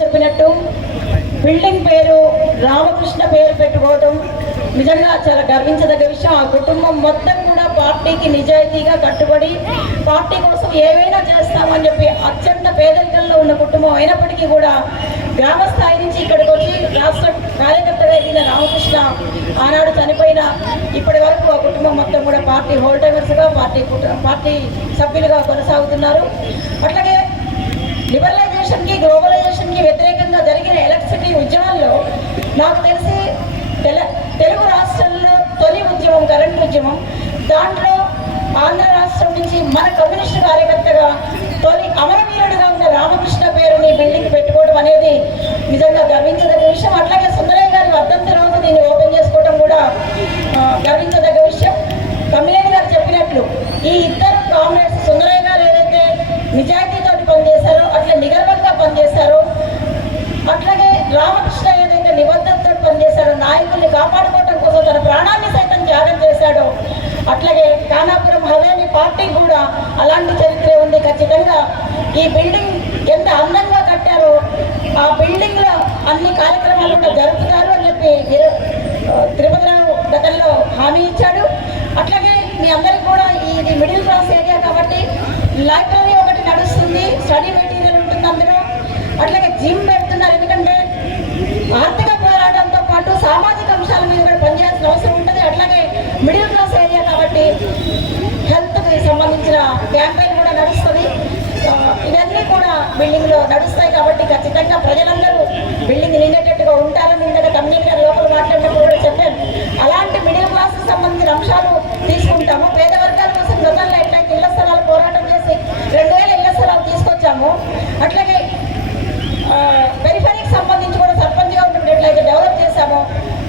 చెప్పినట్టు బిల్డింగ్ పేరు రామకృష్ణ పేరు పెట్టుకోవడం నిజంగా చాలా గర్వించదగ్గ విషయం. ఆ కుటుంబం మొత్తం కూడా పార్టీకి నిజాయితీగా కట్టుబడి పార్టీ కోసం ఏవైనా చేస్తామని చెప్పి అత్యంత పేదరికంలో ఉన్న కుటుంబం అయినప్పటికీ కూడా గ్రామ స్థాయి నుంచి ఇక్కడికి వచ్చి రాష్ట్ర కార్యకర్తగా ఎదిగిన రామకృష్ణ ఆనాడు చనిపోయిన ఇప్పటి వరకు ఆ కుటుంబం మొత్తం కూడా పార్టీ హోల్టేజర్స్గా పార్టీ పార్టీ సభ్యులుగా కొనసాగుతున్నారు. అట్లాగే లిబరలైజేషన్కి గ్లోబల్ జరిగిన ఉద్యమంలో నాకు తెలిసి తెల తెలుగు రాష్ట్రంలో తొలి ఉద్యమం కరెంట్ ఉద్యమం. దాంట్లో ఆంధ్ర రాష్ట్రం నుంచి మన కమ్యూనిస్టు కార్యకర్తగా తొలి అమరవీరుడుగా ఉన్న రామకృష్ణ పేరుని బిల్డింగ్ పెట్టుకోవడం అనేది నిజంగా గర్వించదగ్గ విషయం. అట్లాగే సుందరయ్య గారి వర్ధంతి రోజు దీన్ని ఓపెన్ చేసుకోవడం కూడా గర్వించదగ్గ విషయం. కమిలేని గారు చెప్పినట్లు ఈ ఇద్దరు కామ్రేడ్స్ సుందరయ్య గారు ఏదైతే నిజాయితీ అట్లాగే కానాపురం హవేలీ పార్టీ కూడా అలాంటి చరిత్రే ఉంది. ఖచ్చితంగా ఈ బిల్డింగ్ ఎంత అందంగా కట్టారో ఆ బిల్డింగ్లో అన్ని కార్యక్రమాలు కూడా జరుపుతారు అని చెప్పి ఇరు- తిరుపతిరావు గతంలో హామీ ఇచ్చాడు. అట్లాగే మీ అందరికి కూడా ఇది మిడిల్ క్లాస్ ఏరియా కాబట్టి లైబ్రరీ ఒకటి నడుస్తుంది. స్టడీ మెటీరియల్ ఉంటుంది అందులో. అట్లాగే జిమ్ పెడుతున్నారు. ఎందుకంటే ఆర్థిక పోరాటంతో పాటు సామాజిక అంశాల మీద కూడా పనిచేయాల్సిన అవసరం ఉంటుంది. అట్లాగే మిడిల్ క్లాస్ ఏరియా కాబట్టి హెల్త్కి సంబంధించిన క్యాంపెయిన్ కూడా నడుస్తుంది. ఇవన్నీ కూడా బిల్డింగ్లో నడుస్తాయి కాబట్టి ఖచ్చితంగా ప్రజల బిల్డింగ్ నిండేటట్టుగా ఉంటారని ఇందాక కమ్యూనిటీ గారు లోపల మాట్లాడినప్పుడు కూడా చెప్పాను అలాంటి మిడిల్ క్లాస్ సంబంధించిన అంశాలు తీసుకుంటాము పేద వర్గాల కోసం గతంలో ఎట్లయితే ఇళ్ళ స్థలాలు పోరాటం చేసి రెండు వేల ఇళ్ళ స్థలాలు తీసుకొచ్చాము అట్లాగే పెరిఫరీకి సంబంధించి కూడా సర్పంచ్గా ఉన్నప్పుడు ఎట్లయితే డెవలప్ చేశామో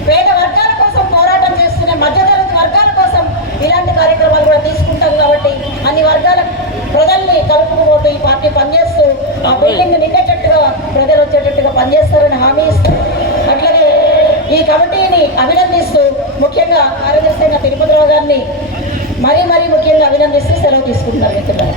పేద వర్గాల కోసం పోరాటం చేస్తున్న మధ్యతరగతి వర్గాల కోసం ఇలాంటి కార్యక్రమాలు కూడా తీసుకుంటాం కాబట్టి అన్ని వర్గాల ప్రజల్ని కలుపుకుపోతూ ఈ పార్టీ పనిచేస్తూ ఆ బిల్డింగ్ నిండేటట్టుగా ప్రజలు వచ్చేటట్టుగా పనిచేస్తారని హామీ ఇస్తూ అట్లాగే ఈ కమిటీని అభినందిస్తూ ముఖ్యంగా కార్యదర్శి అయిన తిరుపతిరావు గారిని మరీ మరీ ముఖ్యంగా అభినందిస్తూ సెలవు తీసుకుంటున్నారు మిత్రులారా.